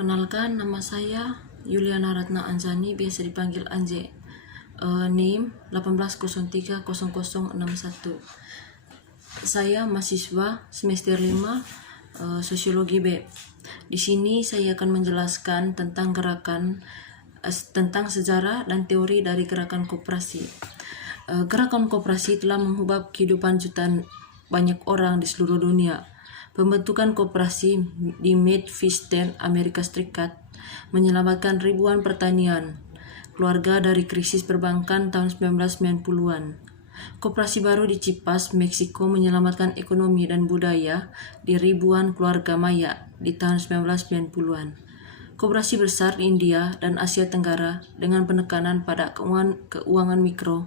Perkenalkan, nama saya Yuliana Ratna Anjani, biasa dipanggil Anje. NIM 18030061. Saya mahasiswa semester 5 Sosiologi B. Di sini saya akan menjelaskan tentang tentang sejarah dan teori dari gerakan koperasi. Gerakan koperasi telah mengubah kehidupan jutaan banyak orang di seluruh dunia. Pembentukan koperasi di Midwestern Amerika Serikat menyelamatkan ribuan pertanian keluarga dari krisis perbankan tahun 1990-an. Koperasi baru di Chiapas, Meksiko menyelamatkan ekonomi dan budaya di ribuan keluarga Maya di tahun 1990-an. Koperasi besar di India dan Asia Tenggara dengan penekanan pada keuangan mikro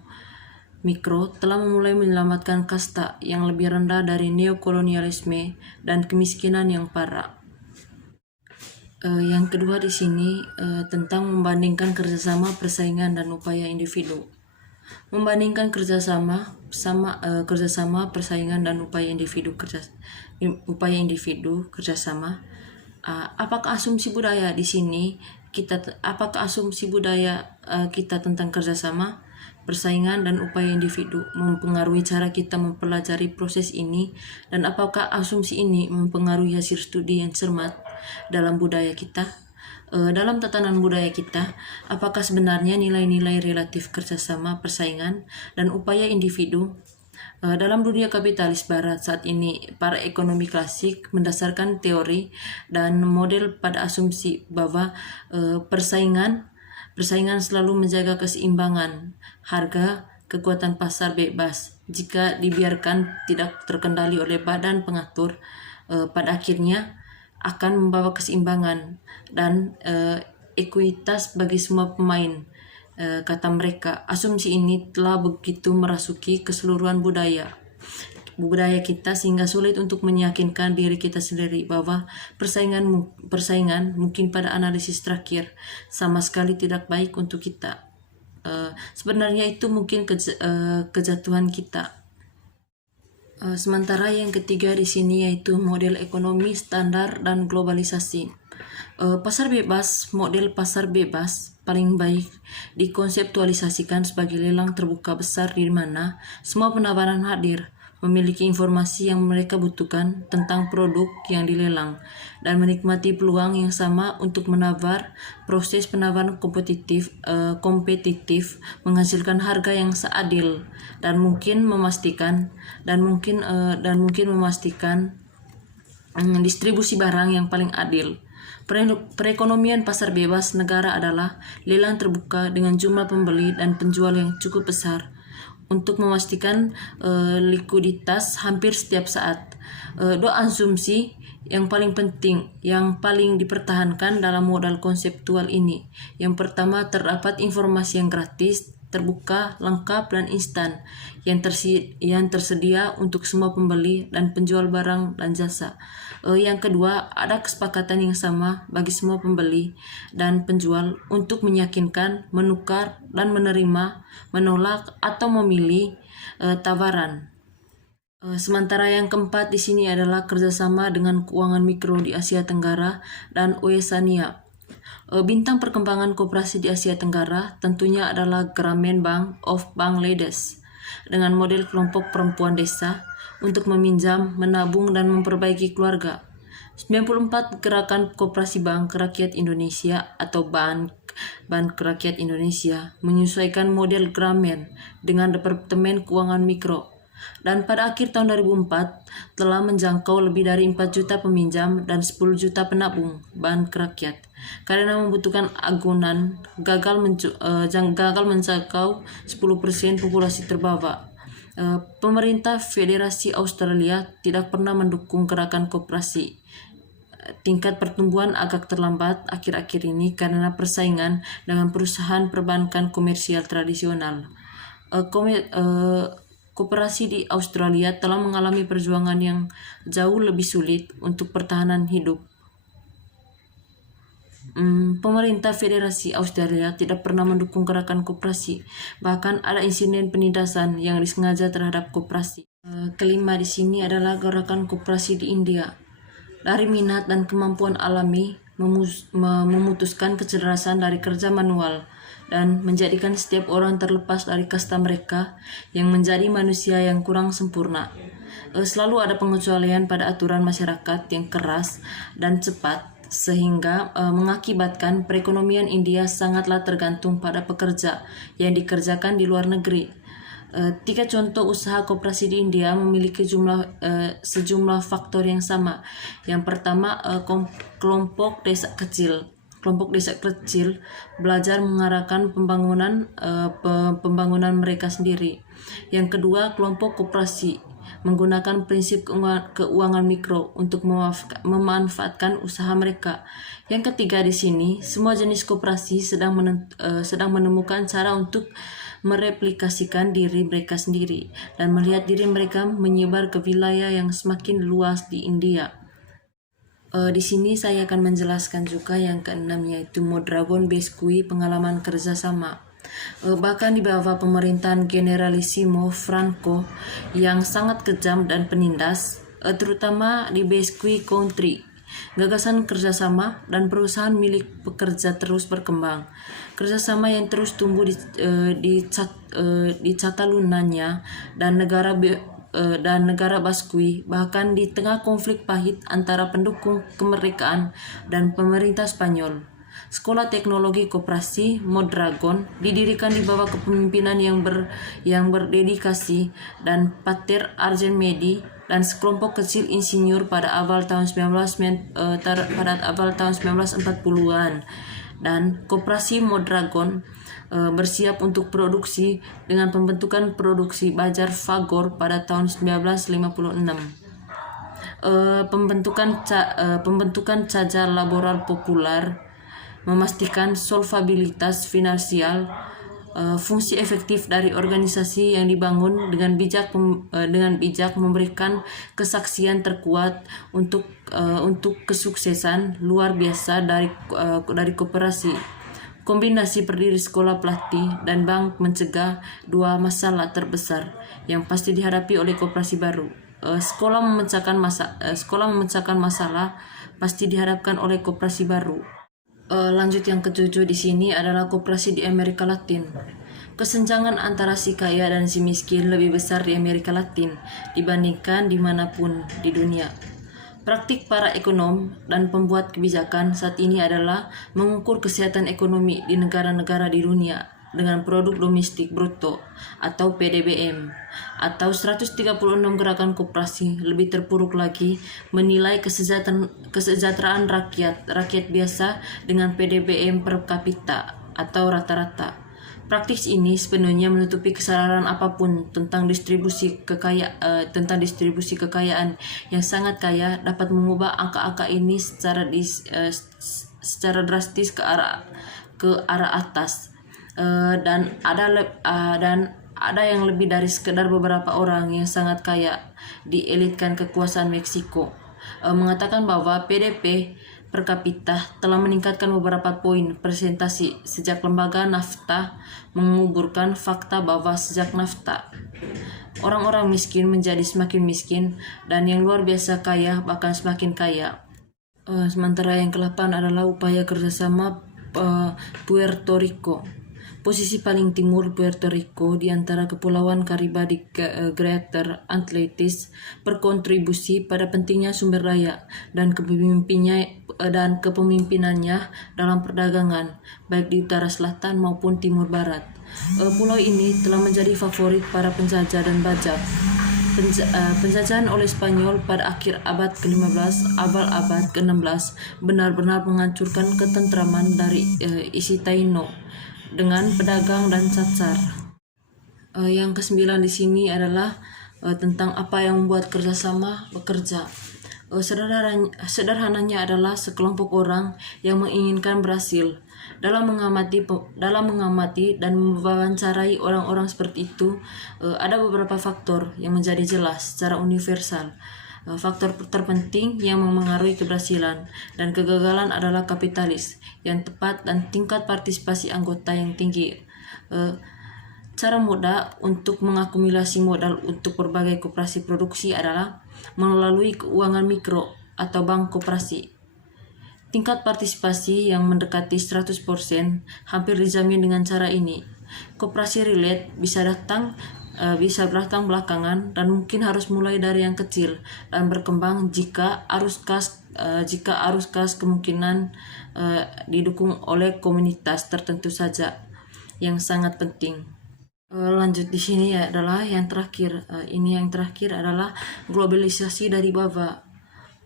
telah memulai menyelamatkan kasta yang lebih rendah dari neokolonialisme dan kemiskinan yang parah. Yang kedua di sini tentang membandingkan kerjasama, persaingan, dan upaya individu. Membandingkan kerjasama, persaingan, dan upaya individu kerjasama. Apakah asumsi budaya di sini kita tentang kerjasama, persaingan, dan upaya individu mempengaruhi cara kita mempelajari proses ini, dan apakah asumsi ini mempengaruhi hasil studi yang cermat dalam budaya kita? Dalam tatanan budaya kita, apakah sebenarnya nilai-nilai relatif kerjasama, persaingan, dan upaya individu? Dalam dunia kapitalis barat saat ini, para ekonomi klasik mendasarkan teori dan model pada asumsi bahwa persaingan selalu menjaga keseimbangan harga, kekuatan pasar bebas. Jika dibiarkan tidak terkendali oleh badan pengatur, pada akhirnya akan membawa keseimbangan dan ekuitas bagi semua pemain. Kata mereka, asumsi ini telah begitu merasuki keseluruhan budaya kita sehingga sulit untuk meyakinkan diri kita sendiri bahwa persaingan mungkin pada analisis terakhir sama sekali tidak baik untuk kita. Sebenarnya itu mungkin kejatuhan kita. Sementara yang ketiga di sini yaitu model ekonomi standar dan globalisasi. Model pasar bebas paling baik dikonseptualisasikan sebagai lelang terbuka besar di mana semua penawaran hadir memiliki informasi yang mereka butuhkan tentang produk yang dilelang dan menikmati peluang yang sama untuk menawar. Proses penawaran kompetitif menghasilkan harga yang seadil dan mungkin memastikan distribusi barang yang paling adil. Perekonomian pasar bebas negara adalah lelang terbuka dengan jumlah pembeli dan penjual yang cukup besar untuk memastikan likuiditas hampir setiap saat. Dua asumsi yang paling penting yang paling dipertahankan dalam modal konseptual ini. Yang pertama, terdapat informasi yang gratis, terbuka, lengkap, dan instan yang tersedia untuk semua pembeli dan penjual barang dan jasa. Yang kedua, ada kesepakatan yang sama bagi semua pembeli dan penjual untuk meyakinkan, menukar, dan menerima, menolak, atau memilih tawaran. Sementara yang keempat di sini adalah kerjasama dengan keuangan mikro di Asia Tenggara dan Oceania. Bintang perkembangan koperasi di Asia Tenggara tentunya adalah Grameen Bank of Bangladesh dengan model kelompok perempuan desa untuk meminjam, menabung, dan memperbaiki keluarga. 94 Gerakan Koperasi Bank Rakyat Indonesia atau Bank Rakyat Indonesia menyesuaikan model Grameen dengan Departemen Keuangan Mikro, dan pada akhir tahun 2004 telah menjangkau lebih dari 4 juta peminjam dan 10 juta penabung bank rakyat. Karena membutuhkan agunan, gagal menjangkau 10% populasi terbawah. Pemerintah Federasi Australia tidak pernah mendukung gerakan koperasi. Tingkat pertumbuhan agak terlambat akhir-akhir ini karena persaingan dengan perusahaan perbankan komersial tradisional. Koperasi di Australia telah mengalami perjuangan yang jauh lebih sulit untuk pertahanan hidup. Pemerintah Federasi Australia tidak pernah mendukung gerakan koperasi. Bahkan ada insiden penindasan yang disengaja terhadap koperasi. Kelima di sini adalah gerakan koperasi di India. Dari minat dan kemampuan alami, memutuskan kecerdasan dari kerja manual dan menjadikan setiap orang terlepas dari kasta mereka yang menjadi manusia yang kurang sempurna. Selalu ada pengecualian pada aturan masyarakat yang keras dan cepat sehingga mengakibatkan perekonomian India sangatlah tergantung pada pekerja yang dikerjakan di luar negeri. Tiga contoh usaha koperasi di India memiliki sejumlah faktor yang sama. Yang pertama, kelompok desa kecil. Kelompok desa kecil belajar mengarahkan pembangunan mereka sendiri. Yang kedua, kelompok koperasi menggunakan prinsip keuangan mikro untuk memanfaatkan usaha mereka. Yang ketiga di sini, semua jenis koperasi sedang menemukan cara untuk mereplikasikan diri mereka sendiri dan melihat diri mereka menyebar ke wilayah yang semakin luas di India. Di sini saya akan menjelaskan juga yang keenam, yaitu Mondragon Vespucci, pengalaman kerjasama. Bahkan di bawah pemerintahan Generalissimo Franco yang sangat kejam dan penindas, terutama di Vespucci Country, gagasan kerjasama dan perusahaan milik pekerja terus berkembang. Kerjasama yang terus tumbuh di Catalunanya dan negara Basque, bahkan di tengah konflik pahit antara pendukung kemerdekaan dan pemerintah Spanyol. Sekolah Teknologi Koperasi Mondragon didirikan di bawah kepemimpinan yang berdedikasi dan Pater Arjemedi dan sekelompok kecil insinyur pada awal tahun 1940-an. Dan Koperasi Mondragon bersiap untuk produksi dengan pembentukan produksi bajar Fagor pada tahun 1956. Pembentukan cajar laboral populer memastikan solvabilitas finansial, fungsi efektif dari organisasi yang dibangun dengan bijak memberikan kesaksian terkuat untuk kesuksesan luar biasa dari koperasi. Kombinasi berdiri sekolah pelatih dan bank mencegah dua masalah terbesar yang pasti dihadapi oleh koperasi baru. Sekolah memecahkan masalah pasti dihadapkan oleh koperasi baru. Lanjut yang ketujuh di sini adalah koperasi di Amerika Latin. Kesenjangan antara si kaya dan si miskin lebih besar di Amerika Latin dibandingkan dimanapun di dunia. Praktik para ekonom dan pembuat kebijakan saat ini adalah mengukur kesehatan ekonomi di negara-negara di dunia dengan produk domestik bruto atau PDBM atau 136 gerakan koperasi. Lebih terpuruk lagi menilai kesejahteraan rakyat biasa dengan PDBM per kapita atau rata-rata. Praktik ini sepenuhnya menutupi kesadaran apapun tentang distribusi kekayaan yang sangat kaya dapat mengubah angka-angka ini secara drastis ke arah atas. Dan ada yang lebih dari sekedar beberapa orang yang sangat kaya dielitkan kekuasaan Meksiko mengatakan bahwa PDB per kapita telah meningkatkan beberapa poin persentase sejak lembaga NAFTA menguburkan fakta bahwa sejak NAFTA orang-orang miskin menjadi semakin miskin dan yang luar biasa kaya bahkan semakin kaya. Sementara yang ke-8 adalah upaya kerjasama Puerto Rico. Posisi paling timur Puerto Rico di antara Kepulauan Caribe di Greater Atlantis berkontribusi pada pentingnya sumber daya dan kepemimpinannya dalam perdagangan, baik di utara selatan maupun timur barat. Pulau ini telah menjadi favorit para penjajah dan bajak. Penjajahan oleh Spanyol pada akhir abad ke-15, awal abad ke-16 benar-benar menghancurkan ketentraman dari isi Taino dengan pedagang dan cacar. Yang ke-9 di sini adalah tentang apa yang membuat kerjasama bekerja. Sederhananya adalah sekelompok orang yang menginginkan berhasil. Dalam mengamati dan mewawancarai orang-orang seperti itu, ada beberapa faktor yang menjadi jelas secara universal. Faktor terpenting yang memengaruhi keberhasilan dan kegagalan adalah kapitalis yang tepat dan tingkat partisipasi anggota yang tinggi. Cara mudah untuk mengakumulasi modal untuk berbagai koperasi produksi adalah melalui keuangan mikro atau bank koperasi. Tingkat partisipasi yang mendekati 100% hampir dijamin dengan cara ini. Koperasi relate bisa datang belakangan dan mungkin harus mulai dari yang kecil dan berkembang jika arus kas kemungkinan didukung oleh komunitas tertentu saja yang sangat penting. Lanjut di sini adalah yang terakhir. Ini yang terakhir adalah globalisasi dari bawah.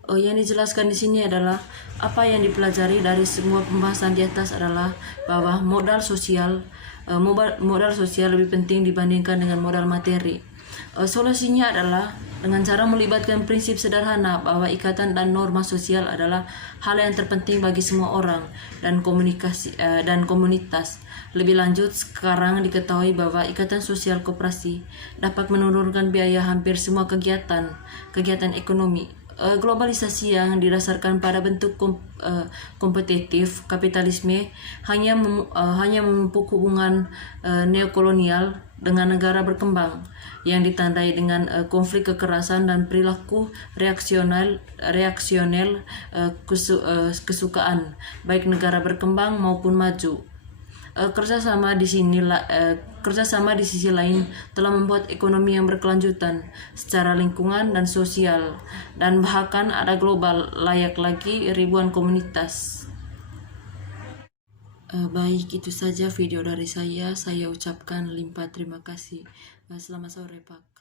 Yang dijelaskan di sini adalah apa yang dipelajari dari semua pembahasan di atas adalah bahwa modal sosial lebih penting dibandingkan dengan modal materi. Solusinya adalah dengan cara melibatkan prinsip sederhana bahwa ikatan dan norma sosial adalah hal yang terpenting bagi semua orang dan komunitas. Lebih lanjut, sekarang diketahui bahwa ikatan sosial koperasi dapat menurunkan biaya hampir semua kegiatan ekonomi. Globalisasi yang didasarkan pada bentuk kompetitif kapitalisme hanya memupuk hubungan neokolonial dengan negara berkembang yang ditandai dengan konflik kekerasan dan perilaku reaksional kesukaan baik negara berkembang maupun maju. Kerjasama di sisi lain telah membuat ekonomi yang berkelanjutan secara lingkungan dan sosial, dan bahkan ada global layak lagi ribuan komunitas. Baik, itu saja video dari saya. Saya ucapkan limpah terima kasih. Selamat sore, Pak.